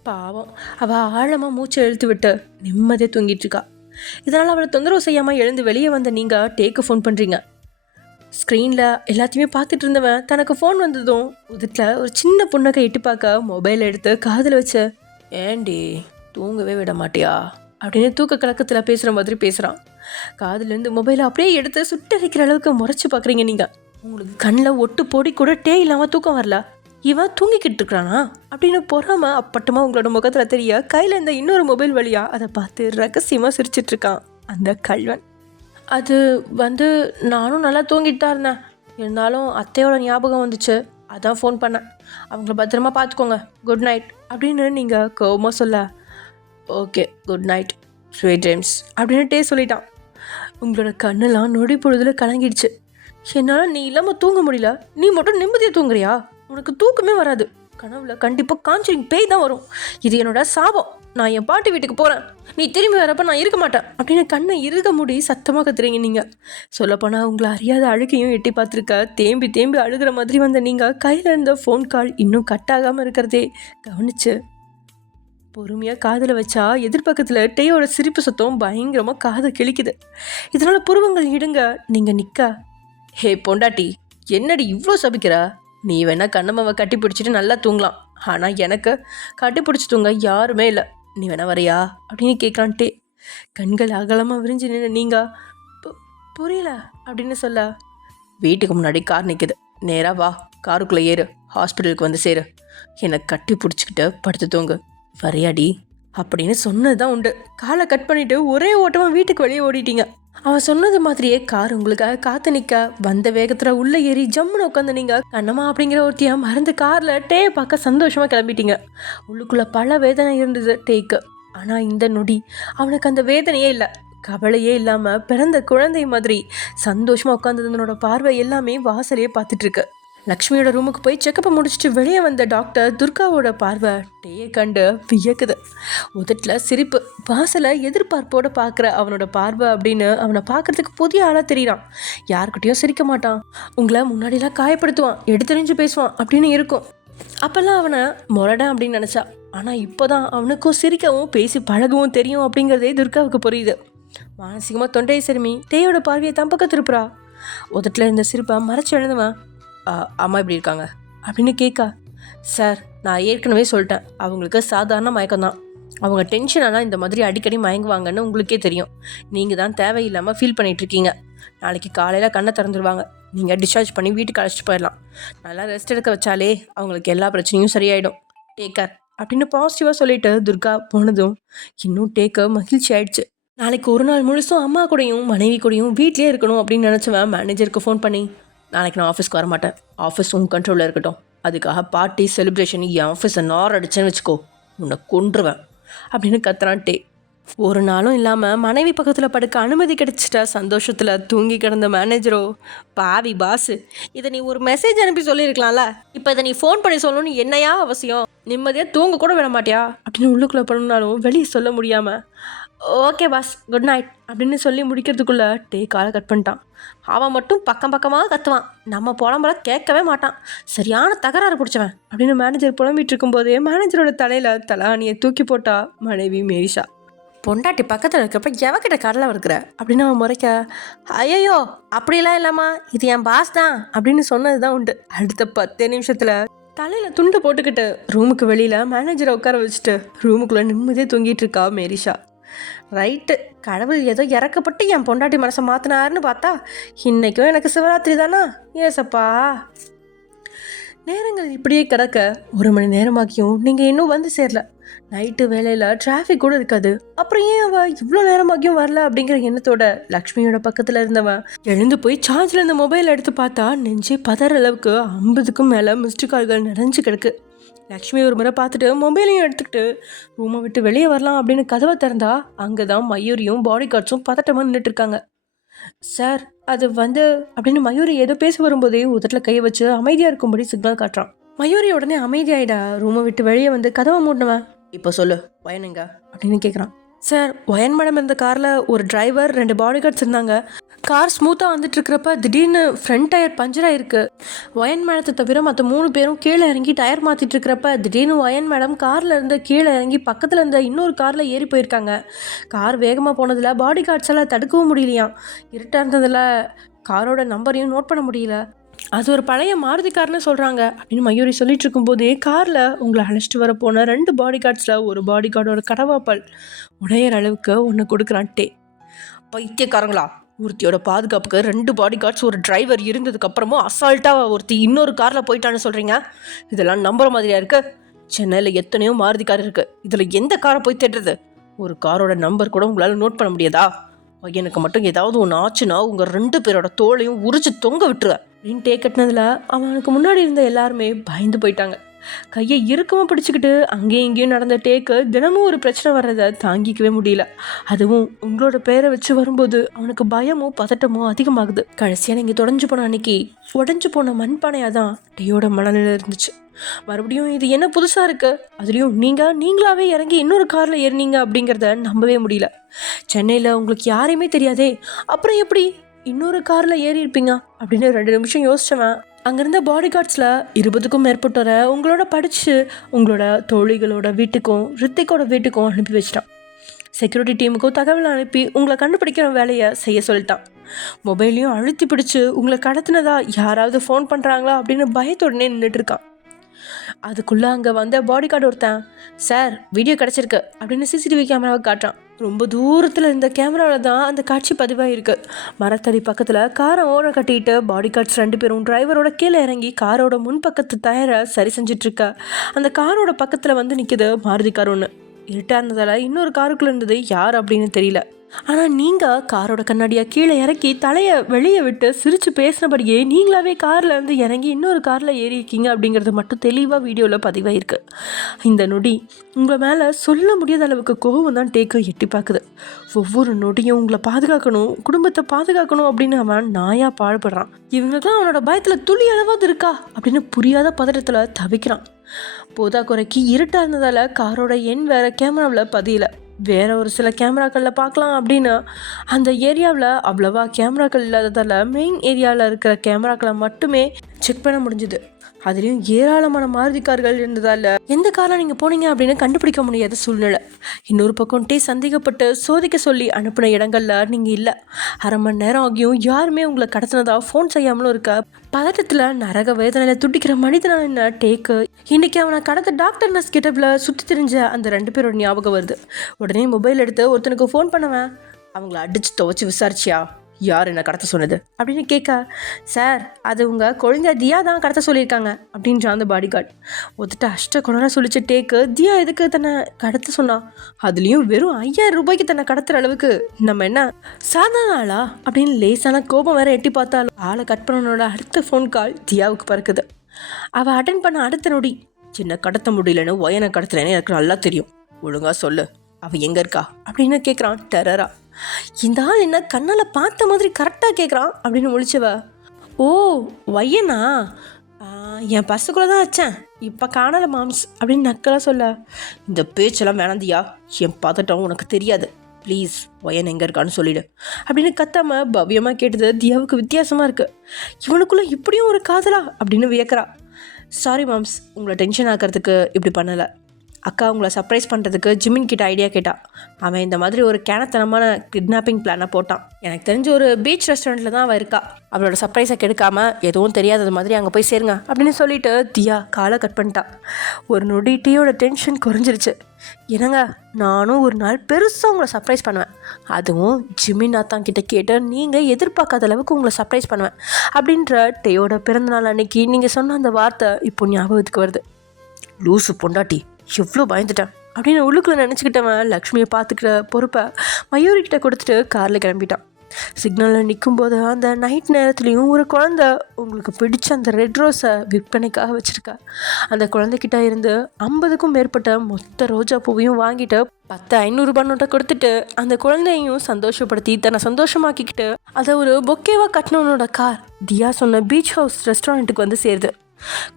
பாவம் அவள் ஆழமாக மூச்சை இழுத்து விட்டு நிம்மதியாக தூங்கிட்டு இருக்கா. இதனால் அவளை தொந்தரவு செய்யாமல் எழுந்து வெளியே வந்த நீங்கள் டேக்கு ஃபோன் பண்ணுறீங்க. ஸ்க்ரீனில் எல்லாத்தையுமே பார்த்துட்டு இருந்தவன் தனக்கு ஃபோன் வந்ததும் உதட்டில் ஒரு சின்ன புன்னகை எட்டி பார்க்க மொபைல் எடுத்து காதில் வச்சு, ஏண்டி தூங்கவே விட மாட்டியா அப்படின்னு தூக்க கலக்கத்தில் பேசுகிற மாதிரி பேசுகிறான். காதுலேருந்து மொபைலை அப்படியே எடுத்து சுட்டரிக்கிற அளவுக்கு முறைச்சி பார்க்குறீங்க நீங்கள். உங்களுக்கு கண்ணில் ஒட்டு பொடி கூட டே இல்லாமல் தூக்கம் வரல, இவன் தூங்கிக்கிட்டு இருக்கிறானா அப்படின்னு பொறாமல் அப்பட்டமாக உங்களோட முகத்தில் தெரிய கையில் இருந்த இன்னொரு மொபைல் வழியாக அதை பார்த்து ரகசியமாக சிரிச்சிட்ருக்கான் அந்த கல்வன். அது நானும் நல்லா தூங்கிட்டு தான் இருந்தேன், இருந்தாலும் அத்தையோட ஞாபகம் வந்துச்சு, அதான் ஃபோன் பண்ணேன், அவங்கள பத்திரமா பார்த்துக்கோங்க, குட் நைட் அப்படின்னு நீங்கள் கோவமாக சொல்ல, okay good night sweet dreams அப்படின்னு டே சொல்லிட்டான். உங்களோட கண்ணெல்லாம் நொடி பொழுதில் கலங்கிடுச்சு. என்னால் நீ இல்லாமல் தூங்க முடியல, நீ மட்டும் நிம்மதியாக தூங்குறியா, உனக்கு தூக்கமே வராது, கனவுல கண்டிப்பாக காஞ்சரிங் பேய் தான் வரும், இது என்னோட சாபம், நான் என் பாட்டி வீட்டுக்கு போகிறேன், நீ திரும்பி வரப்போ நான் இருக்க மாட்டேன் அப்படின்னு கண்ணை இறுக மூடி சத்தமாக கத்துறீங்க நீங்கள். சொல்லப்போனால் உங்களை அறியாத அழுகையும் எட்டி பார்த்துருக்க தேம்பி தேம்பி அழுகிற மாதிரி வந்த நீங்கள் கையில் இருந்த ஃபோன் கால் இன்னும் கட் ஆகாமல் இருக்கிறதே கவனிச்சு பொறுமையாக காதில் வச்சா எதிர்பக்கத்தில் டேயோட சிரிப்பு சத்தம் பயங்கரமாக காதை கிழிக்குது. இதனால் புருவங்கள் இடுங்க நீங்கள் நிற்க, ஹே பொண்டாட்டி என்னடி இவ்வளோ சபிக்கிற, நீ வேணா கண்ணம்மாவை கட்டி பிடிச்சிட்டு நல்லா தூங்கலாம், ஆனால் எனக்கு கட்டி பிடிச்சி தூங்க யாருமே இல்லை, நீ வேணா வரையா அப்படின்னு கேட்குறான் டே. கண்கள் அகலமாக விரிஞ்சு நின்று நீங்கள் புரியல அப்படின்னு சொல்ல, வீட்டுக்கு முன்னாடி கார் நிற்குது, நேராக வா, காருக்குள்ளே ஏறு, ஹாஸ்பிட்டலுக்கு வந்து சேரு, என்னை கட்டி பிடிச்சிக்கிட்டு படுத்து தூங்கு, வரையாடி அப்படின்னு சொன்னது தான் உண்டு. காலை கட் பண்ணிவிட்டு ஒரே ஓட்டமாக வீட்டுக்கு வெளியே ஓடிட்டீங்க. அவன் சொன்னது மாதிரியே கார் உங்களுக்காக காத்து நிற்க வந்த வேகத்தில் உள்ளே ஏறி ஜம்முன்னு உட்காந்து நீங்கள் கண்ணம்மா அப்படிங்கிற ஒருத்தியை மறந்து காரில் டேயை பார்க்க சந்தோஷமாக கிளம்பிட்டீங்க. உள்ளுக்குள்ளே பல வேதனை இருந்தது டேக்கு. ஆனால் இந்த நொடி அவனுக்கு அந்த வேதனையே இல்லை, கவலையே இல்லாமல் பிறந்த குழந்தை மாதிரி சந்தோஷமாக உட்காந்துருந்தனோட பார்வை எல்லாமே வாசலையே பார்த்துட்ருக்கு. லக்ஷ்மியோட ரூமுக்கு போய் செக்கப்பை முடிச்சுட்டு வெளியே வந்த டாக்டர் துர்காவோட பார்வை டேயை கண்டு வியக்குது. உதட்டில் சிரிப்பு, வாசலை எதிர்பார்ப்போடு பார்க்குற அவனோட பார்வை அப்படின்னு அவனை பார்க்குறதுக்கு புதிய ஆளாக தெரியுறான். யாருக்கிட்டையும் சிரிக்க மாட்டான், உங்களை முன்னாடிலாம் காயப்படுத்துவான், எடுத்தெறிஞ்சு பேசுவான் அப்படின்னு இருக்கும். அப்போல்லாம் அவனை முரடன் அப்படின்னு நினச்சா, ஆனால் இப்போ தான் அவனுக்கும் சிரிக்கவும் பேசி பழகவும் தெரியும் அப்படிங்கிறதே துர்காவுக்கு புரியுது. மானசீகமாக தொண்டையை செருமி டேயோட பார்வையை தம் பக்கம் திருப்புறா. உதட்டில் இருந்த சிரிப்பை மறைச்சி எழுதுவான். அம்மா இப்படி இருக்காங்க அப்படின்னு கேட்கா. சார் நான் ஏற்கனவே சொல்லிட்டேன், அவங்களுக்கு சாதாரண மயக்கம்தான், அவங்க டென்ஷன் ஆனால் இந்த மாதிரி அடிக்கடி மயங்குவாங்கன்னு உங்களுக்கே தெரியும், நீங்கள் தான் தேவையில்லாமல் ஃபீல் பண்ணிகிட்ருக்கீங்க. நாளைக்கு காலையில் கண்ணை திறந்துருவாங்க, நீங்கள் டிஸ்சார்ஜ் பண்ணி வீட்டுக்கு அழைச்சிட்டு போயிடலாம். நல்லா ரெஸ்ட் எடுக்க வச்சாலே அவங்களுக்கு எல்லா பிரச்சனையும் சரியாயிடும், டேக்கர் அப்படின்னு பாசிட்டிவாக சொல்லிட்டு துர்கா போனதும் இன்னும் டேக்க மகிழ்ச்சி ஆயிடுச்சு. நாளைக்கு ஒரு நாள் முழுசும் அம்மா கூடயும் மனைவி கூடயும் வீட்டிலே இருக்கணும் அப்படின்னு நினச்சவன் மேனேஜருக்கு ஃபோன் பண்ணி, நாளைக்கு நான் ஆஃபீஸ்க்கு வர மாட்டேன், ஆஃபீஸ் உன் கண்ட்ரோலில் இருக்கட்டும், அதுக்காக பார்ட்டி செலிப்ரேஷன் என் ஆஃபீஸை நார் அடிச்சேன்னு வச்சுக்கோ, உன்னை கொன்றுவேன் அப்படின்னு கத்துறான் டே. ஒரு நாளும் இல்லாமல் மனைவி பக்கத்தில் படுக்க அனுமதி கிடைச்சிட்டா சந்தோஷத்தில் தூங்கி கிடந்த மேனேஜரோ, பாவி பாஸு, இதை நீ ஒரு மெசேஜ் அனுப்பி சொல்லியிருக்கலாம்ல, இப்போ இதை நீ ஃபோன் பண்ணி சொல்லணும்னு என்னையா அவசியம், நிம்மதியாக தூங்க கூட விட மாட்டியா அப்படின்னு உள்ளுக்குள்ளே பண்ணாலும் வெளியே சொல்ல முடியாமல், ஓகே பாஸ் குட் நைட் அப்படின்னு சொல்லி முடிக்கிறதுக்குள்ளே டே காலை கட் பண்ணிட்டான். அவன் மட்டும் பக்கம் பக்கமாக கத்துவான், நம்ம புலம்பல கேட்கவே மாட்டான், சரியான தகராறு பிடிச்சவன் அப்படின்னு மேனேஜர் புலம்பிட்டு இருக்கும்போதே மேனேஜரோட தலையில் தலானியை தூக்கி போட்டா மனைவி மேரிஷா. பொண்டாட்டி பக்கத்தில் இருக்கிறப்ப எவக்கிட்ட கடலை இருக்கிற அப்படின்னு அவன் முறைக்க, ஐயோ அப்படிலாம் இல்லாமா, இது என் பாஸ் தான் அப்படின்னு சொன்னது தான் உண்டு. அடுத்த 10 நிமிஷத்தில் தலையில் துண்டு போட்டுக்கிட்டு ரூமுக்கு வெளியில் மேனேஜரை உட்கார வச்சுட்டு ரூமுக்குள்ளே நிம்மதியாக தூங்கிட்டு இருக்கா மேரிஷா. ரைட்டு, கடவுள் ஏதோ இறக்கப்பட்டு என் பொண்டாட்டி மனசை மாற்றினாருன்னு பார்த்தா இன்றைக்கும் எனக்கு சிவராத்திரி தானா, ஏசப்பா. நேரங்கள் இப்படியே கிடக்க 1 மணி நேரமாக்கியும் நீங்கள் இன்னும் வந்து சேரல. நைட்டு வேலையில் டிராஃபிக் கூட இருக்காது. அப்புறம் ஏன் அவள் இவ்வளோ நேரமாக்கியும் வரல அப்படிங்கிற எண்ணத்தோட லக்ஷ்மியோட பக்கத்தில் இருந்தவன் எழுந்து போய் சார்ஜில் இருந்த மொபைல் எடுத்து பார்த்தா நெஞ்சே பதற அளவுக்கு 50க்கும் மேலே மிஸ்டு கால்கள் நிறைஞ்சு கிடக்கு. லக்ஷ்மி ஒரு முறை பார்த்துட்டு மொபைலையும் எடுத்துக்கிட்டு ரூமை விட்டு வெளியே வரலாம் அப்படின்னு கதவை திறந்தா அங்கே தான் மயூரியும் பாடி கார்ட்ஸும் பதட்டமாக நின்றுட்டு இருக்காங்க. சார் அது அப்படின்னு மயூரி ஏதோ பேச வரும்போதே உதட்டில் கையை வச்சு அமைதியாக இருக்கும்படி சிக்னல் காட்டுறான். மயூரி உடனே அமைதியாயிடா ரூமை விட்டு வெளியே வந்து கதவை மூடினவன் இப்போ சொல்லு வயனுங்க அப்படின்னு கேட்குறான். சார் வயன் மேடம் இந்த காரில் ஒரு டிரைவர் 2 பாடி கார்ட்ஸ் இருந்தாங்க. கார் ஸ்மூத்தாக வந்துட்டு இருக்கிறப்ப திடீர்னு ஃப்ரண்ட் டயர் பஞ்சர் ஆயிருக்கு. வயன் மேடத்தை தவிர மற்ற 3 பேரும் கீழே இறங்கி டயர் மாற்றிட்டு இருக்கிறப்ப திடீர்னு வயன் மேடம் காரில் இருந்து கீழே இறங்கி பக்கத்தில் இருந்த இன்னொரு காரில் ஏறி போயிருக்காங்க. கார் வேகமாக போனதில் பாடி கார்ட்ஸ் எல்லாம் தடுக்கவும் முடியலையாம். இருட்டாக இருந்ததில் காரோட நம்பரையும் நோட் பண்ண முடியல. அது ஒரு பழைய மாருதி கார்னு சொல்கிறாங்க அப்படின்னு மயூரி சொல்லிட்டு இருக்கும்போதே காரில் உங்களை அழைச்சிட்டு வர போன 2 பாடி கார்ட்ஸில் ஒரு பாடி கார்டோட கடவாப்பல் உடையிற அளவுக்கு ஒன்று கொடுக்குறான்ட்டே. பைத்தியக்காரங்களா, ஒருத்தியோட பாதுகாப்புக்கு 2 பாடி கார்ட்ஸ் ஒரு டிரைவர் இருந்ததுக்கப்புறமும் அசால்ட்டாக ஒருத்தி இன்னொரு காரில் போயிட்டான்னு சொல்கிறீங்க. இதெல்லாம் நம்புற மாதிரியா இருக்குது? சென்னையில் எத்தனையோ மாருதி கார் இருக்குது. இதில் எந்த காரை போய் தேடுறது? ஒரு காரோட நம்பர் கூட உங்களால் நோட் பண்ண முடியாதா? எனக்கு மட்டும் ஏதாவது ஒன்று ஆச்சுன்னா உங்கள் 2 பேரோட தோலையும் உரிச்சு தொங்க விட்டுருவேன் அப்படின்னு கட்டினதில் அவனுக்கு முன்னாடி இருந்த எல்லாருமே பயந்து போயிட்டாங்க. கையை இறுக்கமாக பிடிச்சிக்கிட்டு அங்கேயும் இங்கேயும் நடந்த டேக்கு தினமும் ஒரு பிரச்சனை வர்றதை தாங்கிக்கவே முடியல. அதுவும் உங்களோட பேரை வச்சு வரும்போது அவனுக்கு பயமும் பதட்டமும் அதிகமாகுது. கடைசியாக நீங்கள் உடஞ்சு போன அன்னைக்கு உடஞ்சு போன மண்பானையாக தான் டேயோட மனநிலை இருந்துச்சு. மறுபடியும் இது என்ன புதுசாக இருக்குது, அதுலேயும் நீங்களாவே இறங்கி இன்னொரு காரில் ஏறினீங்க அப்படிங்கிறத நம்பவே முடியல. சென்னையில் உங்களுக்கு யாரையுமே தெரியாதே, அப்புறம் எப்படி இன்னொரு காரில் ஏறி இருப்பீங்க அப்படின்னு 2 நிமிஷம் யோசிச்சவன் அங்கேருந்த பாடி கார்ட்ஸில் 20க்கும் மேற்பட்டவரை உங்களோட படித்து உங்களோட தோழிகளோட வீட்டுக்கும் ரித்திக்கோட வீட்டுக்கும் அனுப்பி வச்சிட்டான். செக்யூரிட்டி டீமுக்கும் தகவல் அனுப்பி உங்களை கண்டுபிடிக்கிற வேலையை செய்ய சொல்லிட்டான். மொபைலையும் அழுத்தி பிடிச்சி உங்களை கடத்தினதா யாராவது ஃபோன் பண்ணுறாங்களா அப்படின்னு பயத்தோடனே நின்றுட்டுருக்கான். அதுக்குள்ளே அங்கே வந்த பாடி கார்டு ஒருத்தன், சார் வீடியோ கிடச்சிருக்கு அப்படின்னு சிசிடிவி கேமராவை காட்டுறான். ரொம்ப தூரத்தில் இருந்த கேமராவில் தான் அந்த காட்சி பதிவாக இருக்குது. மரத்தடி பக்கத்தில் காரை ஓரம் கட்டிட்டு பாடி கார்ட்ஸ் 2 பேரும் டிரைவரோட கீழே இறங்கி காரோட முன்பக்கத்து டயரை சரி செஞ்சிட்ருக்க. அந்த காரோட பக்கத்தில் நிற்கிது மாருதி கார் ஒன்று. இருட்டாக இருந்ததால் இன்னொரு காருக்குள்ளே இருந்தது யார் அப்படின்னு தெரியல. ஆனால் நீங்கள் காரோட கண்ணாடியாக கீழே இறக்கி தலையை வெளியே விட்டு சிரித்து பேசினபடியே நீங்களாவே காரில் இருந்து இறங்கி இன்னொரு காரில் ஏறி இருக்கீங்க அப்படிங்கிறது மட்டும் தெளிவாக வீடியோவில் பதிவாயிருக்கு. இந்த நொடி உங்களை மேலே சொல்ல முடியாத அளவுக்கு கோபம் தான் டேக்கை எட்டி பார்க்குது. ஒவ்வொரு நொடியும் உங்களை பாதுகாக்கணும், குடும்பத்தை பாதுகாக்கணும் அப்படின்னு அவன் நாயாக பாடுபடுறான். இவங்களுக்குலாம் அவனோட பயத்தில் துளி அளவாது இருக்கா அப்படின்னு புரியாத பதட்டத்தில் தவிக்கிறான். போதா குறைக்கு இருட்டாக இருந்ததால் காரோட எண் வேறு கேமராவில் பதியலை. வேறு ஒரு சில கேமராக்களில் பார்க்கலாம் அப்படின்னு அந்த ஏரியாவில் அவ்வளவா கேமராக்கள் இல்லாததால் மெயின் ஏரியாவில் இருக்கிற கேமராக்களை மட்டுமே செக் பண்ண முடிஞ்சுது. அதுலேயும் ஏராளமான மாருதி கார்கள் இருந்ததால் எந்த காரில் நீங்கள் போனீங்க அப்படின்னு கண்டுபிடிக்க முடியாத சூழ்நிலை. இன்னொரு பக்கம் சந்தேகப்பட்டு சோதிக்க சொல்லி அனுப்பின இடங்களில் நீங்கள் இல்லை. 1/2 மணி நேரம் ஆகியும் யாருமே உங்களை கடத்தினதா ஃபோன் செய்யாமலும் இருக்க. பதட்டத்தில் நரக வேதனையில் துடிக்கிற மனிதனான என்ன டேக்கு இன்றைக்கி அவனை கடத்த டாக்டர் நர்ஸ் கிட்டப்பில் சுற்றி தெரிஞ்ச அந்த 2 பேரோட ஞாபகம் வருது. உடனே மொபைல் எடுத்து ஒருத்தனுக்கு ஃபோன் பண்ணுவேன். அவங்கள அடித்து துவச்சி விசாரிச்சியா யார் என்ன கடத்த சொன்னது அப்படின்னு கேட்க, சார் அது உங்கள் குழந்தை தியா தான் கடத்த சொல்லியிருக்காங்க அப்படின்ற அந்த பாடி கார்டு ஒத்துட்டு அஷ்டகுணராக சொல்லிச்சு டேக்கு. தியா எதுக்கு தன்னை கடத்த சொன்னா, அதுலேயும் வெறும் 5000 ரூபாய்க்கு தன்னை கடத்துற அளவுக்கு நம்ம என்ன சாதாரண ஆளா அப்படின்னு லேசான கோபம் வேற எட்டி பார்த்தாலும் ஆளை கட் பண்ணனோட அடுத்த ஃபோன் கால் தியாவுக்கு பறக்குது. அவள் அட்டன் பண்ண அடுத்த நொடி, சின்ன கடத்த முடியலன்னு ஒயனை கடத்துறேன்னு எனக்கு நல்லா தெரியும், ஒழுங்கா சொல்லு அவள் எங்கே இருக்கா அப்படின்னு கேட்குறான் டெரரா. இந்த ஆள் என்ன கண்ணால் பார்த்த மாதிரி கரெக்டாக கேட்குறான் அப்படின்னு முழிச்சவ, ஓ வையனா, என் பஸ்ஸுக்குள்ளே தான் வச்சேன், இப்போ காணலை மாம்ஸ் அப்படின்னு நக்கலாக சொல்ல, இந்த பேச்செல்லாம் வேணாந்தியா, என் பதட்டம் உனக்கு தெரியாது, ப்ளீஸ் ஒயன் எங்கே இருக்கான்னு சொல்லிடு அப்படின்னு கத்தாமல் பவ்யமாக கேட்டது தியாவுக்கு வித்தியாசமாக இருக்குது. இவனுக்குள்ளே இப்படியும் ஒரு காதலா அப்படின்னு வியக்கிறா. சாரி மாம்ஸ், உங்களை டென்ஷன் ஆக்கிறதுக்கு இப்படி பண்ணலை, அக்கா உங்களை சர்ப்ரைஸ் பண்ணுறதுக்கு ஜிமின் கிட்ட ஐடியா கேட்டா. அவன் இந்த மாதிரி ஒரு கேனத்தனமான கிட்னாப்பிங் பிளானை போட்டான். எனக்கு தெரிஞ்ச ஒரு பீச் ரெஸ்டாரண்ட்டில் தான் அவள் இருக்கா. அவளோட சர்ப்ரைஸை கெடுக்காமல் எதுவும் தெரியாதது மாதிரி அங்கே போய் சேருங்க அப்படின்னு சொல்லிட்டு தியா காலை கட் பண்ணிட்டா. ஒரு நொடி டீயோட டென்ஷன் குறைஞ்சிருச்சு. என்னங்க, நானும் ஒரு நாள் பெருசாக உங்களை சர்ப்ரைஸ் பண்ணுவேன், அதுவும் ஜிமின் அத்தான் கிட்ட கேட்டு நீங்கள் எதிர்பார்க்காத அளவுக்கு உங்களை சர்ப்ரைஸ் பண்ணுவேன் அப்படின்ற டேயோட பிறந்தநாள் அன்னைக்கு நீங்கள் சொன்ன அந்த வார்த்தை இப்போ ஞாபகத்துக்கு வருது. லூசு பொண்டாட்டி, எவ்வளோ பயந்துட்டேன் அப்படின்னு உள்ளுக்குள்ளே நினச்சிக்கிட்டவன் லக்ஷ்மியை பார்த்துக்கிற பொறுப்பை மயூரிக்கிட்ட கொடுத்துட்டு காரில் கிளம்பிட்டான். சிக்னலில் நிற்கும்போது அந்த நைட் நேரத்துலேயும் ஒரு குழந்த உங்களுக்கு பிடிச்ச அந்த ரெட் ரோஸை விற்பனைக்காக வச்சுருக்கா. அந்த குழந்தைகிட்ட இருந்து 50க்கும் மேற்பட்ட மொத்த ரோஜா பூவையும் வாங்கிட்டு 500 நோட்டை கொடுத்துட்டு அந்த குழந்தையும் சந்தோஷப்படுத்தி தன்னை சந்தோஷமாக்கிக்கிட்டு அதை ஒரு பொக்கேவாக கட்டினவனோட கார் தியா சொன்ன பீச் ஹவுஸ் ரெஸ்டாரண்ட்டுக்கு வந்து சேருது.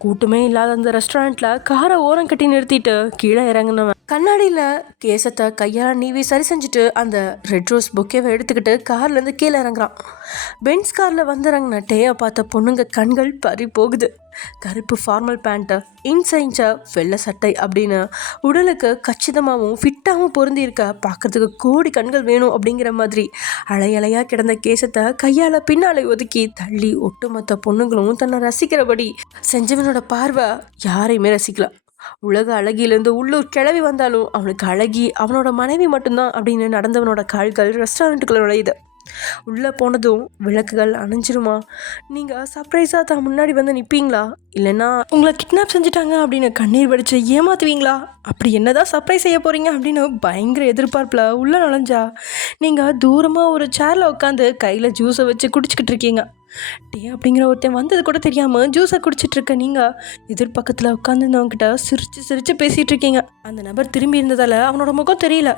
கூட்டமே இல்லாத அந்த ரெஸ்டாரண்ட்டில் காரை ஓரம் கட்டி நிறுத்திட்டு கீழே இறங்கினவன் கண்ணாடியில் கேசத்தை கையால் நீவி சரி செஞ்சுட்டு அந்த ரெட் ரோஸ் பொக்கேவை எடுத்துக்கிட்டு கார்லேருந்து கீழே இறங்குறான். பென்ஸ் காரில் வந்து இறங்கின டேயை பார்த்த பொண்ணுங்க கண்கள் பறி போகுது. கருப்பு ஃபார்மல் பேண்ட்டு, இன்சைஞ்சா வெள்ளை சட்டை அப்படின்னு உடலுக்கு கச்சிதமாகவும் ஃபிட்டாகவும் பொருந்தி இருக்க பார்க்குறதுக்கு கோடி கண்கள் வேணும் அப்படிங்கிற மாதிரி அலையலையாக கிடந்த கேசத்தை கையால் பின்னாலே ஒதுக்கி தள்ளி ஒட்டுமொத்த பொண்ணுங்களும் தன்னை ரசிக்கிறபடி செஞ்சவனோட பார்வை யாரையுமே ரசிக்கலாம். உலக அழகியிலேருந்து உள்ளூர் கிளவி வந்தாலும் அவனுக்கு அழகி அவனோட மனைவி மட்டும்தான் அப்படின்னு நடந்தவனோட கால்கள் ரெஸ்டாரண்ட்டுக்குள்ள நுழையுது. உள்ளே போனதும் விளக்குகள் அணைஞ்சிருமா? நீங்கள் சர்ப்ரைஸாக தான் முன்னாடி வந்து நிற்பீங்களா, இல்லைன்னா உங்களை கிட்னாப் செஞ்சுட்டாங்க அப்படின்னு கண்ணீர் வடித்து ஏமாற்றுவீங்களா? அப்படி என்னதான் சர்ப்ரைஸ் செய்ய போகிறீங்க அப்படின்னு பயங்கர எதிர்பார்ப்பில் உள்ளே நுழைஞ்சா நீங்கள் தூரமாக ஒரு சேரில் உட்காந்து கையில் ஜூஸை வச்சு குடிச்சிக்கிட்டு இருக்கீங்க. டே அப்படிங்கிற ஒருத்தன் வந்தது கூட தெரியாமல் ஜூஸை குடிச்சிட்டு இருக்க நீங்கள் எதிர்பக்கத்தில் உட்காந்துருந்தவங்ககிட்ட சிரித்து சிரித்து பேசிகிட்டு இருக்கீங்க. அந்த நபர் திரும்பி இருந்ததால் அவனோட முகம் தெரியல.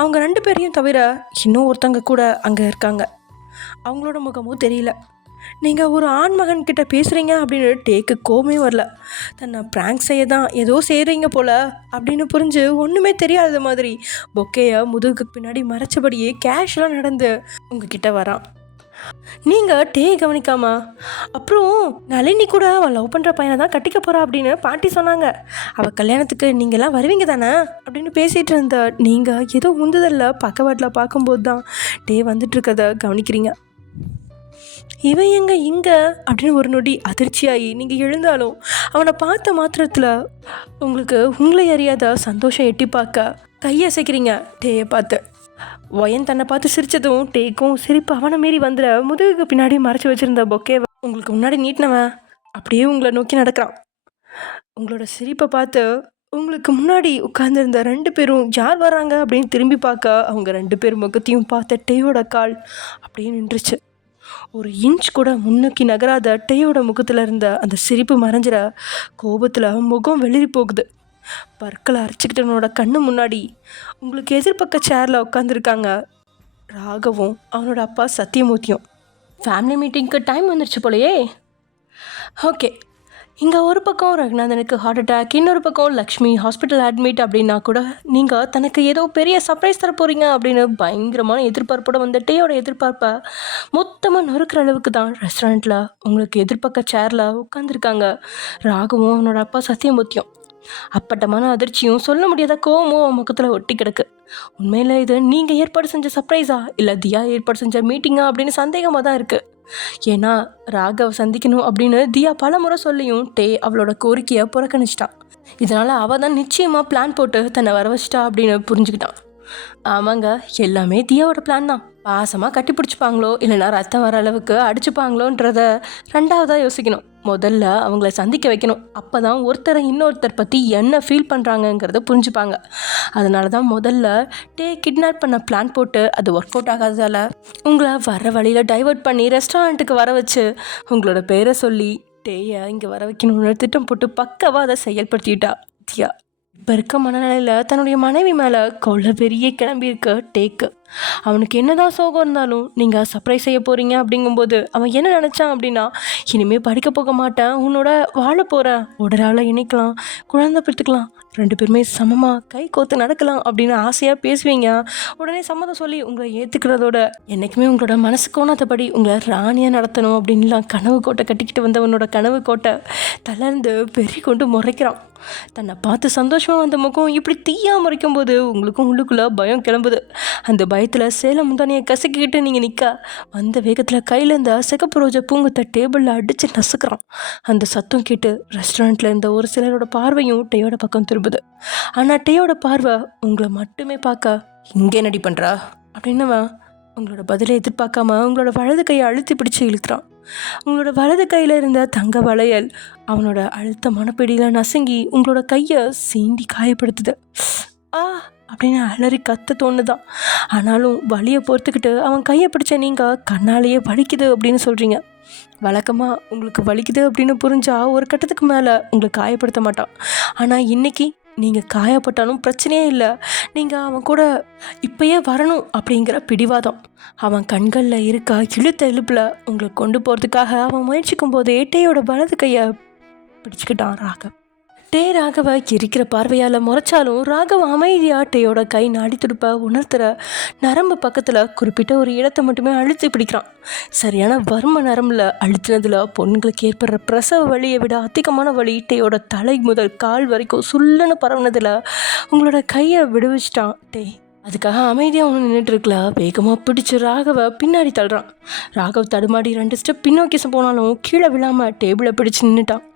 அவங்க 2 பேரையும் தவிர இன்னும் ஒருத்தங்க கூட அங்கே இருக்காங்க, அவங்களோட முகமும் தெரியல. நீங்கள் ஒரு ஆண் மகன் கிட்ட பேசுகிறீங்க அப்படின்னு டேக்கு கோமே வரல. தன்னை ப்ராங்க் செய்ய தான் ஏதோ செய்கிறீங்க போல் அப்படின்னு புரிஞ்சு ஒன்றுமே தெரியாத மாதிரி பொக்கையை முதுகுக்கு பின்னாடி மறைச்சபடியே கேஷுவலாக நடந்து உங்ககிட்ட வரான். நீங்கள் டே கவனிக்காமா? அப்புறம் நளினி கூட அவள் லவ் பண்ணுற பையனை தான் கட்டிக்க போகிறா அப்படின்னு பாட்டி சொன்னாங்க. அவள் கல்யாணத்துக்கு நீங்கள்லாம் வருவீங்க தானே அப்படின்னு பேசிகிட்டு இருந்த நீங்கள் ஏதோ உந்துதலில் பக்கவாட்டில் பார்க்கும்போது தான் டே வந்துட்டுருக்கத கவனிக்கிறீங்க. இவன் எங்க இங்கே அப்படின்னு ஒரு நொடி அதிர்ச்சியாகி நீங்கள் எழுந்தாலும் அவனை பார்த்த மாத்திரத்தில் உங்களுக்கு உங்களை அறியாத சந்தோஷம் எட்டி பார்க்க கையசைக்கிறீங்க டேயை பார்த்து. ஒயன் தன்னை பார்த்து சிரித்ததும் டேக்கும் சிரிப்பு அவனை மீறி வந்துட முதுகுக்கு பின்னாடி மறைச்சி வச்சுருந்த பொக்கேவை உங்களுக்கு முன்னாடி நீட்டினவன் அப்படியே உங்களை நோக்கி நடக்கிறான். உங்களோட சிரிப்பை பார்த்து உங்களுக்கு முன்னாடி உட்கார்ந்துருந்த 2 பேரும் யார் வராங்க அப்படின்னு திரும்பி பார்க்க அவங்க 2 பேர் முகத்தையும் பார்த்த டேயோட கால் அப்படியே நின்றுச்சு. ஒரு இன்ச் கூட முன்னோக்கி நகராத டேயோட முகத்தில் இருந்த அந்த சிரிப்பு மறைஞ்சிட கோபத்தில் முகம் வெளிரி போகுது. பற்களை அரைச்சிக்கிட்டவனோட கண்ணு முன்னாடி உங்களுக்கு எதிர்பக்க சேரில் உட்காந்துருக்காங்க ராகவும் அவனோட அப்பா சத்தியமூர்த்தியும். ஃபேமிலி மீட்டிங்க்கு டைம் வந்துருச்சு போலையே. ஓகே, இங்கே ஒரு பக்கம் ரகுநாதனுக்கு ஹார்ட் அட்டாக், இன்னொரு பக்கம் லக்ஷ்மி ஹாஸ்பிட்டல் அட்மிட் அப்படின்னா கூட நீங்கள் தனக்கு ஏதோ பெரிய சர்ப்ரைஸ் தர போகிறீங்க அப்படின்னு பயங்கரமான எதிர்பார்ப்போட வந்த டேயோட எதிர்பார்ப்பை மொத்தமாக நொறுக்கிற அளவுக்கு தான் ரெஸ்டாரண்ட்டில் உங்களுக்கு எதிர்பக்க சேரில் உட்காந்துருக்காங்க ராகவும் அவனோட அப்பா சத்தியமூர்த்தியும். அப்பட்டமான அதிர்ச்சியும் சொல்ல முடியாத கோவமும் முகத்தில் ஒட்டி கிடக்கு. உண்மையில் இது நீங்கள் ஏற்பாடு செஞ்ச சர்ப்ரைஸா இல்லை தியா ஏற்பாடு செஞ்ச மீட்டிங்கா அப்படின்னு சந்தேகமாக தான் இருக்குது. ஏன்னா ராகவ் சந்திக்கணும் அப்படின்னு தியா பல முறை சொல்லியும் டே அவளோட கோரிக்கையை புறக்கணிச்சிட்டான். இதனால் அவள் தான் நிச்சயமாக பிளான் போட்டு தன்னை வர வச்சிட்டா அப்படின்னு புரிஞ்சுக்கிட்டான். ஆமாங்க, எல்லாமே தியாவோட பிளான் தான். பாசமாக கட்டி பிடிச்சிப்பாங்களோ இல்லைனா ரத்தம் வர அளவுக்கு அடிச்சுப்பாங்களோன்றத 2வதாக யோசிக்கணும். முதல்ல அவங்கள சந்திக்க வைக்கணும். அப்போ தான் ஒருத்தரை இன்னொருத்தர் பற்றி என்ன ஃபீல் பண்ணுறாங்கங்கிறத புரிஞ்சுப்பாங்க. அதனால தான் முதல்ல டே கிட்னாப் பண்ண பிளான் போட்டு அது ஒர்க் அவுட் ஆகாததால் உங்களை வர வழியில் டைவர்ட் பண்ணி ரெஸ்டாரண்ட்டுக்கு வர வச்சு உங்களோட பேரை சொல்லி டேயை இங்கே வர வைக்கணும்னு திட்டம் போட்டு பக்கவாக அதை செயல்படுத்திட்டா தியா. இப்போ இருக்க மனநிலையில் தன்னுடைய மனைவி மேலே கொள்ள பெரிய கிளம்பியிருக்க டேக்கு அவனுக்கு என்னதான் சோகம் இருந்தாலும் நீங்கள் சர்ப்ரைஸ் செய்ய போகிறீங்க அப்படிங்கும்போது அவன் என்ன நினச்சான் அப்படின்னா, இனிமேல் படிக்க போக மாட்டேன், உன்னோட வாழ போகிறேன், உடலால் இணைக்கலாம், குழந்தை பெற்றுக்கலாம், 2 பேருமே சமமாக கை கோத்து நடக்கலாம் அப்படின்னு ஆசையாக பேசுவீங்க. உடனே சம்மதம் சொல்லி உங்களை ஏற்றுக்கிறதோட என்றைக்குமே உங்களோட மனசு கோணாதபடி உங்களை ராணியாக நடத்தணும் அப்படின்லாம் கனவு கோட்டை கட்டிக்கிட்டு வந்தவனோட கனவு கோட்டை தளர்ந்து பெருகி கொண்டு முறைக்கிறான். தன்னை பார்த்து சந்தோஷமாக வந்த முகம் இப்படி தீயா முறைக்கும் போது உங்களுக்கும் உள்ளுக்குள்ளே பயம் கிளம்புது. அந்த பயத்தில் சேலம் முந்தானியை கசக்கிக்கிட்டு நீங்கள் நிற்க வந்த வேகத்தில் கையில் இருந்த சிகப்பு ரோஜா பூங்கத்தை டேபிளில் அடித்து நசுக்கிறான். அந்த சத்தம் கேட்டு ரெஸ்டாரண்ட்டில் இருந்த ஒரு சிலரோட பார்வையும் டேயோட பக்கம் திரும்புது. ஆனால் டேயோட பார்வை உங்களை மட்டுமே பார்க்க, இங்கே நடி பண்ணுறா அப்படின்னவன் உங்களோட பதிலை எதிர்பார்க்காம உங்களோட வலது கையை அழுத்தி பிடிச்சி இழுக்கிறான். உங்களோட வலது கையில் இருந்த தங்க வளையல் அவனோட அழுத்த மனப்பிடியில் நசுங்கி உங்களோட கையை சீண்டி காயப்படுத்துது. அப்படின்னு அலறி கத்த தோணுதான். ஆனாலும் வலியை பொறுத்துக்கிட்டு அவன் கையை பிடிச்ச நீங்கள் கண்ணாலேயே வலிக்குது அப்படின்னு சொல்கிறீங்க. வழக்கமாக உங்களுக்கு வலிக்குது அப்படின்னு புரிஞ்சால் ஒரு கட்டத்துக்கு மேலே உங்களை காயப்படுத்த மாட்டான். ஆனால் இன்றைக்கி நீங்கள் காயப்பட்டாலும் பிரச்சனையே இல்லை, நீங்கள் அவன் கூட இப்பயே வரணும் அப்படிங்கிற பிடிவாதம். அவன் கண்களில் இருக்க இழுத்த இழுப்பில் உங்களை கொண்டு போகிறதுக்காக அவன் முயற்சிக்கும் போது டேயோட வலது கையை பிடிச்சிக்கிட்டான் ராகவ். டே ராகவை எரிக்கிற பார்வையால் முறைச்சாலும் ராகவ் அமைதியாக டேயோட கை நாடி துடுப்பை உணர்த்துற நரம்பு பக்கத்தில் குறிப்பிட்ட ஒரு இடத்தை மட்டுமே அழுத்தி பிடிக்கிறான். சரியான வர்ம நரம்பில் அழுத்தினதில் பொண்ணுங்களுக்கு ஏற்படுற பிரசவ வலியை விட அதிகமான வலி டேயோட தலை முதல் கால் வரைக்கும் சுல்லுன்னு பரவுனதில் உங்களோட கையை விடுவிச்சிட்டான் டே. அதுக்காக அமைதியாக ஒன்று நின்றுட்டு இருக்கல, வேகமாக பிடிச்சி ராகவை பின்னாடி தள்ளுறான். ராகவ் தடுமாடி 2 ஸ்டெப் பின்னோக்கி போனாலும் கீழே விழாமல் டேபிளை பிடிச்சி நின்றுட்டான்.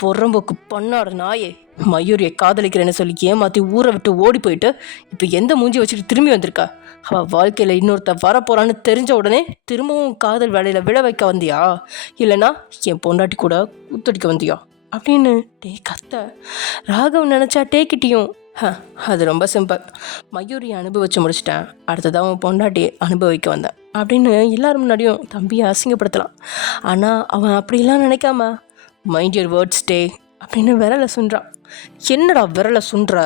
பொறம்போக்கு பண்ணாட நாயே, மயூரியை காதலிக்கிறேன்னு சொல்லி ஏமாற்றி ஊரை விட்டு ஓடி போயிட்டு இப்போ எந்த மூஞ்சி வச்சுட்டு திரும்பி வந்திருக்கா? அவள் வாழ்க்கையில் இன்னொருத்த வரப்போறான்னு தெரிஞ்ச உடனே திரும்பவும் காதல் வேலையில் விழ வைக்க வந்தியா, இல்லைனா என் பொண்டாட்டி கூட கூத்தடிக்க வந்தியா அப்படின்னு டே கத்த. ராகவ் நினச்சா டேக்கிட்டியும் அது ரொம்ப சிம்பிள், மயூரியை அனுபவிச்சு முடிச்சிட்டேன், அடுத்ததான் அவன் பொண்டாட்டி அனுபவிக்க வந்தேன் அப்படின்னு எல்லாரும் முன்னாடியும் தம்பியை அசிங்கப்படுத்தலாம். ஆனால் அவன் அப்படிலாம் நினைக்காம மைண்ட் யுவர் வேர்ட்ஸ் டே அப்படின்னு விரலை சுன்றான். என்னடா விரலை சுன்ற,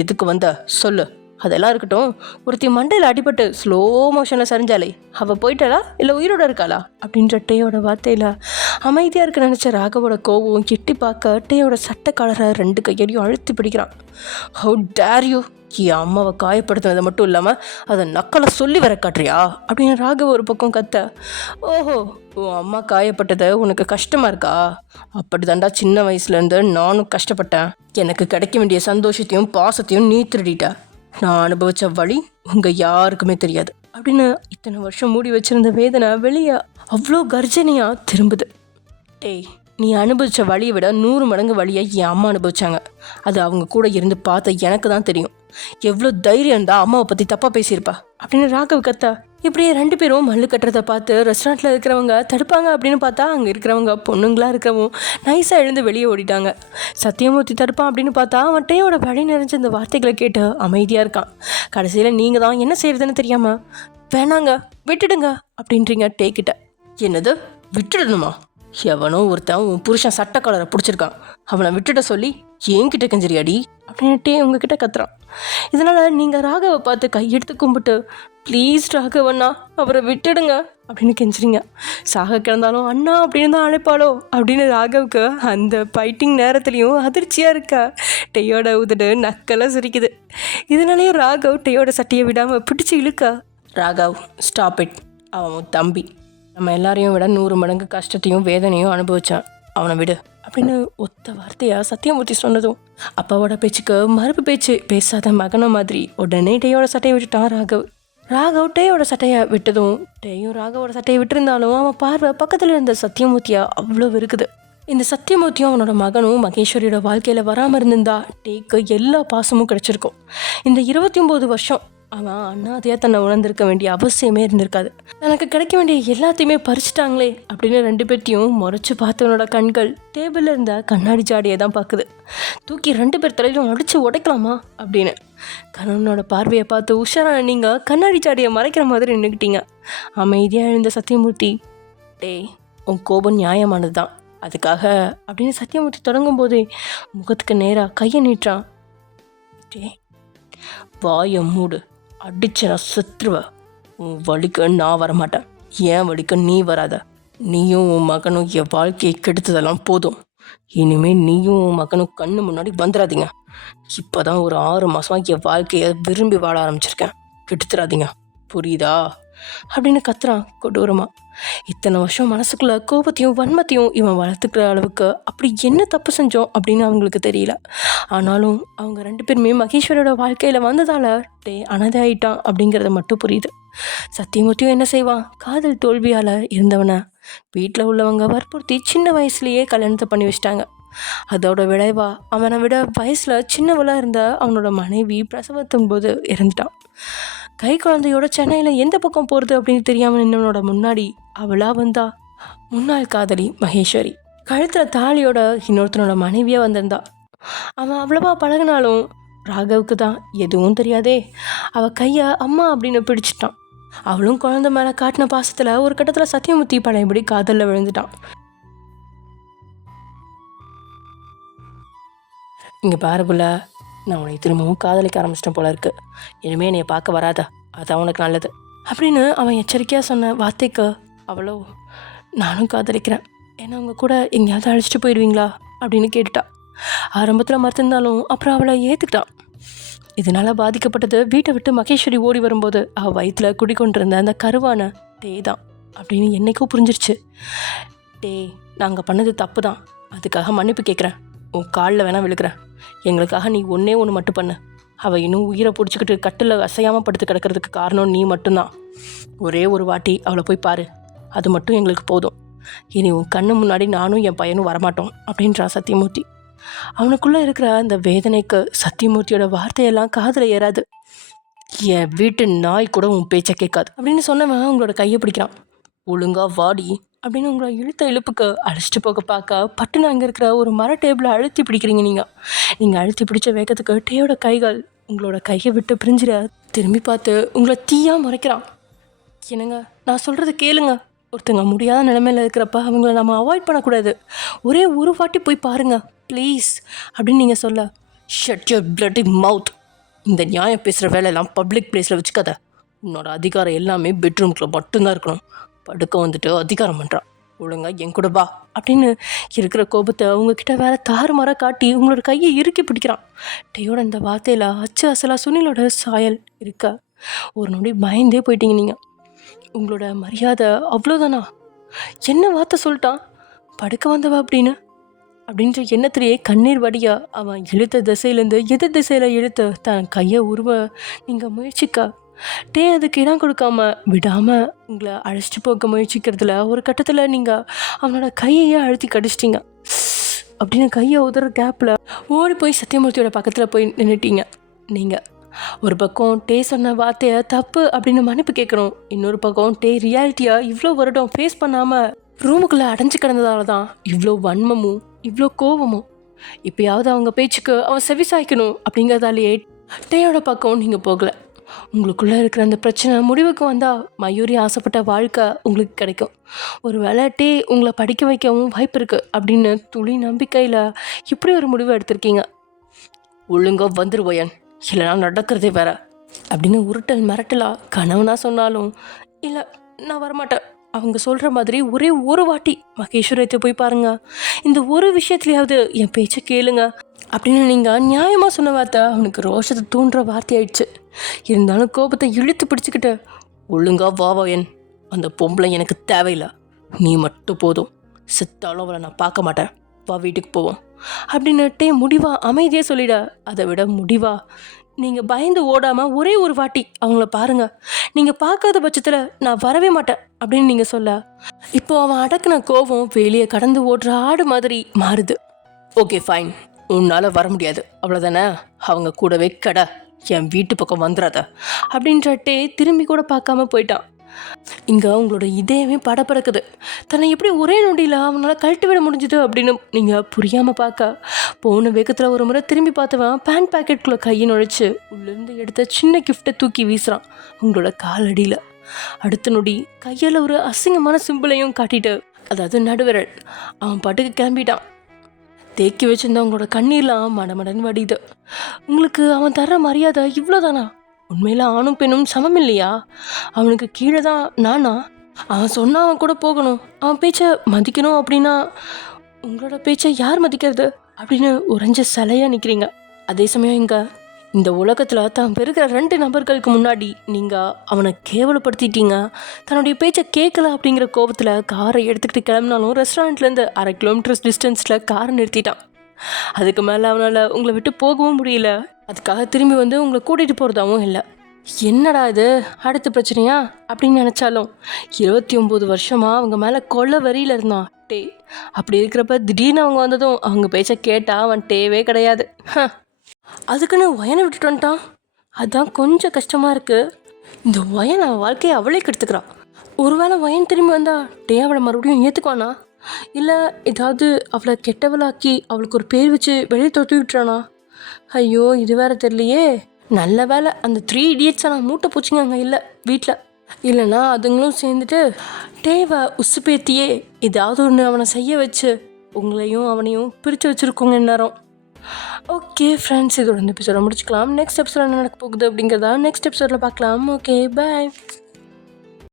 எதுக்கு வந்த சொல்லு. அதெல்லாம் இருக்கட்டும், ஒருத்தி மண்டையில் அடிபட்டு ஸ்லோ மோஷனில் சரிஞ்சாலே அவள் போயிட்டாளா இல்லை உயிரோட இருக்காளா அப்படின்ற டேயோட வார்த்தையில் அமைதியாக இருக்க நினச்ச ராகவோட கோவம் எட்டி பார்க்க டேயோட சட்டை காலரை 2 கையடியும் அழுத்தி பிடிக்கிறான். ஹவு டேர் யூ, என் அம்மாவை காயப்படுத்தினதை மட்டும் இல்லாமல் அதை நக்கலை சொல்லி வர காட்டுறியா அப்படின்னு ராகவ ஒரு பக்கம் கத்த. ஓஹோ, உன் அம்மா காயப்பட்டதை உனக்கு கஷ்டமாக இருக்கா? அப்படி தாண்டா சின்ன வயசுலேருந்து நானும் கஷ்டப்பட்டேன். எனக்கு கிடைக்க வேண்டிய சந்தோஷத்தையும் பாசத்தையும் நீ திருடிட்ட. நான் அனுபவித்த வழி உங்கள் யாருக்குமே தெரியாது அப்படின்னு இத்தனை வருஷம் மூடி வச்சுருந்த வேதனை வெளியே அவ்வளோ கர்ஜனையாக திரும்புது. டேய், நீ அனுபவித்த வழியை விட 100 மடங்கு வழியை என் அம்மா அனுபவிச்சாங்க. அது அவங்க கூட இருந்து பார்த்த எனக்கு தான் தெரியும். எவ்வளோ தைரியம் இருந்தால் அம்மாவை பற்றி தப்பாக பேசியிருப்பா அப்படின்னு ராகவ் கத்தா. இப்படியே 2 பேரும் மல்லு கட்டுறதை பார்த்து ரெஸ்டாரண்ட்டில் இருக்கிறவங்க தடுப்பாங்க அப்படின்னு பார்த்தா அங்கே இருக்கிறவங்க பொண்ணுங்களாக இருக்கிறவும் நைஸாக எழுந்து வெளியே ஓடிட்டாங்க. சத்தியமூர்த்தி தடுப்பான் அப்படின்னு பார்த்தா அவன் டேயோட வழி நிறைஞ்ச இந்த வார்த்தைகளை கேட்டு அமைதியாக இருக்கான். கடைசியில் நீங்கள் தான் என்ன செய்யறதுன்னு தெரியாமல் வேணாங்க விட்டுடுங்க அப்படின்றீங்க டே கிட்ட. என்னது விட்டுடணுமா? எவனோ ஒருத்தன் உன் புருஷன் சட்டை கலரை பிடிச்சிருக்கான், அவனை விட்டுட சொல்லி என்கிட்ட கெஞ்சரியாடி அப்படின்ட்டே உங்ககிட்ட கத்துறான். இதனால் நீங்கள் ராகவை பார்த்து கையெடுத்து கும்பிட்டு ப்ளீஸ் ராகவண்ணா அவரை விட்டுடுங்க அப்படின்னு கெஞ்சுறீங்க. சாக கிடந்தாலும் அண்ணா அப்படின்னு தான் அழைப்பாளோ அப்படின்னு ராகவுக்கு அந்த ஃபைட்டிங் நேரத்துலையும் அதிர்ச்சியாக இருக்கா. டேயோட உதடு நக்கலாக சிரிக்குது. இதனாலேயே ராகவ் டேயோட சட்டையை விடாமல் பிடிச்சி இழுக்கா. ராகவ் ஸ்டாப் இட், அவன் தம்பி நம்ம எல்லாரையும் விட 100 மடங்கு கஷ்டத்தையும் வேதனையும் அனுபவிச்சான், அவனை விடு அப்படின்னு ஒத்த வார்த்தையாக சத்தியமூர்த்தி சொன்னதும் அப்பாவோட பேச்சுக்கு மறுப்பு பேச்சு பேசாத மகனை மாதிரி உடனே டேயோட சட்டையை விட்டுட்டான் ராகவ். ராகவ் டேயோட சட்டையை விட்டதும் டேயும் ராகவோட சட்டையை விட்டுருந்தாலும் அவன் பார்வை பக்கத்தில் இருந்த சத்தியமூர்த்தியா அவ்வளோ இருக்குது. இந்த சத்தியமூர்த்தியும் அவனோட மகனும் மகேஸ்வரியோட வாழ்க்கையில் வராமல் இருந்திருந்தா டேக்கு எல்லா பாசமும் கிடைச்சிருக்கும். இந்த 29 வருஷம் அவன் அண்ணாதையாக தன்னை உணர்ந்திருக்க வேண்டிய அவசியமே இருந்திருக்காது. தனக்கு கிடைக்க வேண்டிய எல்லாத்தையுமே பறிச்சிட்டாங்களே அப்படின்னு 2 பேர்த்தையும் முறைச்சி பார்த்தவனோட கண்கள் டேபிளில் இருந்த கண்ணாடி ஜாடியை தான் பார்க்குது. தூக்கி 2 பேர் தலையிலும் அடித்து உடைக்கலாமா அப்படின்னு கண்ணனோட பார்வையை பார்த்து உஷாரான நீங்கள் கண்ணாடி ஜாடியை மறைக்கிற மாதிரி நின்றுக்கிட்டீங்க. அமைதியாக எழுந்த சத்தியமூர்த்தி, டே உன் கோபம் நியாயமானது தான், அதுக்காக அப்படின்னு சத்தியமூர்த்தி தொடங்கும் போதே முகத்துக்கு நேராக கையை நீட்டுறான். டே வாயை மூடு, அடிச்சு நான் செத்துருவேன். உன் வழிக்கு நான் வரமாட்டேன், ஏன் வழிக்கு நீ வராத. நீயும் உன் மகனும் என் வாழ்க்கையை கெடுத்ததெல்லாம் போதும். இனிமேல் நீயும் உன் மகனும் கண்ணு முன்னாடி வந்துடாதீங்க. இப்போதான் ஒரு 6 மாதமாக என் வாழ்க்கையை விரும்பி வாழ ஆரம்பிச்சிருக்கேன், கெடுத்துடாதீங்க, புரியுதா அப்படின்னு கத்துறான் கொடூரமாக. இத்தனை வருஷம் மனசுக்குள்ள கோபத்தையும் வன்மத்தையும் இவன் வளர்த்துக்கிற அளவுக்கு அப்படி என்ன தப்பு செஞ்சோம் அப்படின்னு அவங்களுக்கு தெரியல. ஆனாலும் அவங்க 2 பேருமே மகேஸ்வரோட வாழ்க்கையில் வந்ததால் அனாதை ஆயிட்டான் அப்படிங்கிறத மட்டும் புரியுது. சத்தியமூர்த்தியும் என்ன செய்வான், காதல் தோல்வியால் இருந்தவனை வீட்டில் உள்ளவங்க வற்புறுத்தி சின்ன வயசுலேயே கல்யாணத்தை பண்ணி வச்சிட்டாங்க. அதோட விளைவா அவனை விட வயசில் சின்னவளாக இருந்த அவனோட மனைவி பிரசவத்தின் போது இறந்துட்டான். கை குழந்தையோட சென்னையில் எந்த பக்கம் போகிறது அப்படின்னு தெரியாமல் நின்னவனோட முன்னாடி அவளா வந்தா முன்னாள் காதலி மகேஸ்வரி. கழுத்தில் தாலியோட இன்னொருத்தனோட மனைவியாக வந்திருந்தா. அவன் அவ்வளவா பழகினாலும் ராகவுக்கு தான் எதுவும் தெரியாதே அவள் கையை அம்மா அப்படின்னு பிடிச்சிட்டான். அவளும் குழந்தை மேலே காட்டின பாசத்தில் ஒரு கட்டத்தில் சத்தியமூர்த்தி பழையபடி காதலில் விழுந்துட்டான். இங்கே பாருக்குள்ள, நான் உனக்கு திரும்பவும் காதலிக்க ஆரம்பிச்சிட்டேன் போல இருக்கு, இனிமேல் என்னைய பார்க்க வராத, அதான் உனக்கு நல்லது அப்படின்னு அவன் எச்சரிக்கையாக சொன்ன வார்த்தைக்கு அவளோ நானும் காதலிக்கிறேன், ஏன்னா அவங்க கூட எங்கேயாவது அழைச்சிட்டு போயிடுவீங்களா அப்படின்னு கேட்டுட்டா. ஆரம்பத்தில் மறுத்திருந்தாலும் அப்புறம் அவளை ஏற்றுக்கிட்டான். இதனால் பாதிக்கப்பட்டது வீட்டை விட்டு மகேஸ்வரி ஓடி வரும்போது அவள் வயிற்றில் குடிக்கொண்டிருந்த அந்த கருவான தான் அப்படின்னு என்னைக்கும் புரிஞ்சிருச்சு. நாங்கள் பண்ணது தப்பு தான், அதுக்காக மன்னிப்பு கேட்குறேன், உன் காலில் வேணால் விழுக்கிறேன், எங்களுக்காக நீ ஒன்றே ஒன்று மட்டும் பண்ணு. அவள் இன்னும் உயிரை பிடிச்சிக்கிட்டு கட்டில் அசையாமல் படுத்து கிடக்கிறதுக்கு காரணம் நீ மட்டும்தான். ஒரே ஒரு வாட்டி அவளை போய் பாரு, அது மட்டும் எங்களுக்கு போதும். இனி உன் கண்ணு முன்னாடி நானும் என் பையனும் வரமாட்டோம் அப்படின்றான் சத்தியமூர்த்தி. அவனுக்குள்ளே இருக்கிற அந்த வேதனைக்கு சத்தியமூர்த்தியோட வார்த்தையெல்லாம் காதில் ஏறாது. என் வீட்டு நாய் கூட உன் பேச்சை கேட்காது அப்படின்னு சொன்னவன் உங்களோட கையை பிடிக்கிறான். ஒழுங்கா வாடி அப்படின்னு உங்களை இழுத்த இழுப்புக்கு அழைச்சிட்டு போக பார்க்க பட்டுன்னு அங்கே இருக்கிற ஒரு மர டேபிளை அழுத்தி பிடிக்கிறீங்க. நீங்கள் அழுத்தி பிடிச்ச வேகத்துக்கு டேயோட கைகள் உங்களோட கையை விட்டு பிரிஞ்சிட திரும்பி பார்த்து உங்களை தீயாக முறைக்கிறான். என்னங்க, நான் சொல்கிறது கேளுங்க, ஒருத்தங்க முடியாத நிலைமையில் இருக்கிறப்ப அவங்கள நம்ம அவாய்ட் பண்ணக்கூடாது, ஒரே ஒரு வாட்டி போய் பாருங்க ப்ளீஸ் அப்படின்னு நீங்கள் சொல்ல, ஷட் யுவர் பிளட்டி மவுத், இந்த நியாயம் பேசுகிற வேலையெல்லாம் பப்ளிக் பிளேஸில் வச்சுக்காத, உன்னோட அதிகாரம் எல்லாமே பெட்ரூம்குள்ளே மட்டும்தான் இருக்கணும், படுக்க வந்துட்டு அதிகாரம் பண்ணுறான், ஒழுங்கா என் கூட வா அப்படின்னு இருக்கிற கோபத்தை உங்ககிட்ட வேற தாறுமாறாக காட்டி உங்களோட கையை இறுக்கி பிடிக்கிறான். டேயோட இந்த வார்த்தையில் அச்சு அசலாக சுனிலோட சாயல் இருக்க ஒரு நொடி பயந்தே போயிட்டீங்க. நீங்கள் உங்களோட மரியாதை அவ்வளோதானா, என்ன வார்த்தை சொல்லிட்டான், படுக்க வந்தவா அப்படின்ற எண்ணத்திலேயே கண்ணீர் வடியா அவன் இழுத்த திசையிலேருந்து எதிர் திசையில் இழுத்து தன் கையை உருவ நீங்கள் முயற்சிக்க அதுக்கு இடம் கொடுக்காம விடாமல் உங்களை அழைச்சிட்டு போக முயற்சிக்கிறதுல ஒரு கட்டத்தில் நீங்கள் அவனோட கையையே அழுத்தி கடிச்சிட்டிங்க. அப்படின்னு கையை உதற கேப்பில் ஓடி போய் சத்தியமூர்த்தியோட பக்கத்தில் போய் நின்றுட்டீங்க. நீங்கள் ஒரு பக்கம் சொன்ன வார்த்தையை தப்பு அப்படின்னு மன்னிப்பு கேட்கணும், இன்னொரு பக்கம் ரியாலிட்டியாக இவ்வளோ வருடம் ஃபேஸ் பண்ணாமல் ரூமுக்குள்ளே அடைஞ்சு கிடந்ததால தான் இவ்வளோ வன்மமும் இவ்வளோ கோபமும். இப்போயாவது அவங்க பேச்சுக்கு அவன் செவிசாய்க்கணும் அப்படிங்கிறதாலேயே டேயோட பக்கம் நீங்கள் போகலை. உங்களுக்குள்ளே இருக்கிற அந்த பிரச்சனை முடிவுக்கு வந்தால் மயூரி ஆசைப்பட்ட வாழ்க்கை உங்களுக்கு கிடைக்கும். ஒரு வேளை உங்களை படிக்க வைக்கவும் வாய்ப்பு இருக்குது அப்படின்னு துளி நம்பிக்கையில் இப்படி ஒரு முடிவு எடுத்திருக்கீங்க. ஒழுங்கா வந்துருவோயன், இல்லைனா நடக்கிறதே வேற அப்படின்னு உருட்டல் மிரட்டலாக கணவனாக சொன்னாலும் இல்லை நான் வரமாட்டேன், அவங்க சொல்கிற மாதிரி ஒரே ஒரு வாட்டி மகேஸ்வரத்தை போய் பாருங்க, இந்த ஒரு விஷயத்துலையாவது என் பேச்சை கேளுங்க அப்படின்னு நீங்கள் நியாயமாக சொன்ன வார்த்தை அவனுக்கு ரோஷத்தை தூண்டுற வார்த்தையாயிடுச்சு. இருந்தாலும் கோபத்தை இழுத்து பிடிச்சிக்கிட்டு ஒழுங்கா வாவாயன், அந்த பொம்பளை எனக்கு தேவையில்லை, நீ மட்டும் போதும், செத்தாலும் அவளை நான் பார்க்க மாட்டேன், வா வீட்டுக்கு போவோம் அப்படின்னுட்டே முடிவா அமைதியாக சொல்லிட. அதை விட முடிவா நீங்கள் பயந்து ஓடாமல் ஒரே ஒரு வாட்டி அவங்கள பாருங்கள், நீங்கள் பார்க்காத பட்சத்தில் நான் வரவே மாட்டேன் அப்படின்னு நீங்கள் சொல்ல, இப்போது அவன் அடக்குன கோபம் வெளியே கடந்து ஓடுற ஆடு மாதிரி மாறுது. ஓகே ஃபைன், உன்னால் வர முடியாது அவ்வளோதானே, அவங்க கூடவே கடை, என் வீட்டு பக்கம் வந்துடாத அப்படின்றட்டே திரும்பி கூட பார்க்காம போயிட்டான். இங்கே உங்களோட இதயமே படப்படக்குது, தன்னை எப்படி ஒரே நொடியில் அவனால் கழட்டி விட முடிஞ்சுது அப்படின்னு நீங்கள் புரியாமல் பார்க்க போன வேகத்தில் ஒரு முறை திரும்பி பார்த்தவன் பேண்ட் பேக்கெட்டுக்குள்ளே கையை நுழைச்சி உள்ளேருந்து எடுத்த சின்ன கிஃப்டை தூக்கி வீசுகிறான் உங்களோட காலடியில். அடுத்த நொடி கையில் ஒரு அசிங்கமான சிம்பிளையும் காட்டிட்டு, அதாவது நடுவிரல், அவன் பாட்டுக்கு கிளம்பிட்டான். தேக்கி வச்சிருந்த உங்களோட கண்ணீர்லாம் மடமடன்னு வடியுது. உங்களுக்கு அவன் தர்ற மரியாதை இவ்வளோதானா? உண்மையில் ஆணும் பெண்ணும் சமம் இல்லையா? அவனுக்கு கீழே தான் நானா? அவன் சொன்னா அவன் கூட போகணும், அவன் பேச்சை மதிக்கணும். அப்படின்னா உங்களோட பேச்சை யார் மதிக்கிறது அப்படின்னு உறைஞ்ச சிலையாக நிற்கிறீங்க. அதே சமயம் இந்த உலகத்தில் தான் பெருகிற 2 நபர்களுக்கு முன்னாடி நீங்கள் அவனை கேவலப்படுத்திட்டீங்க. தன்னுடைய பேச்சை கேட்கல அப்படிங்கிற கோபத்தில் காரை எடுத்துக்கிட்டு கிளம்பினாலும் ரெஸ்டாரண்ட்லேருந்து 1/2 கிலோமீட்டர்ஸ் டிஸ்டன்ஸில் காரை நிறுத்திட்டான். அதுக்கு மேலே அவனால் உங்களை விட்டு போகவும் முடியல. அதுக்காக திரும்பி வந்து உங்களை கூட்டிகிட்டு போகிறதாவும் இல்லை. என்னடா இது அடுத்த பிரச்சனையா அப்படின்னு நினச்சாலும் 29 வருஷமாக அவங்க மேலே கொள்ள வரியில் இருந்தான் டே. அப்படி இருக்கிறப்ப திடீர்னு அவங்க வந்ததும் அவங்க பேச்சை கேட்டால் அவன் டேவே கிடையாது. அதுக்குன்னு வயனை விட்டுட்டு வந்துட்டான். அதுதான் கொஞ்சம் கஷ்டமாக இருக்குது. இந்த வயன் அவன் வாழ்க்கையை அவளே கெடுத்துக்கிறான். ஒருவேளை வயன் திரும்பி வந்தா டே அவளை மறுபடியும் ஏற்றுக்குவானா? இல்லை ஏதாவது அவளை கெட்டவளாக்கி அவளுக்கு ஒரு பேர் வச்சு வெளியே தொத்தி விட்டுறானா? ஐயோ இது வேற தெரியலையே. நல்ல வேலை அந்த 3 idiots நான் மூட்டை பூச்சிங்க அங்கே இல்லை வீட்டில். இல்லைன்னா அதுங்களும் சேர்ந்துட்டு டேவை உசுப்பேத்தியே ஏதாவது ஒன்று அவனை செய்ய வச்சு உங்களையும் அவனையும் பிரித்து வச்சுருக்கோங்க நேரம். ஓகே ஃப்ரெண்ட்ஸ், இதோட இந்த எபிசோட முடிச்சுக்கலாம். நெக்ஸ்ட் எபிசோட என்ன நடக்க போகுது அப்படிங்கிறதா நெக்ஸ்ட் எபிசோடில் பார்க்கலாம். Okay bye.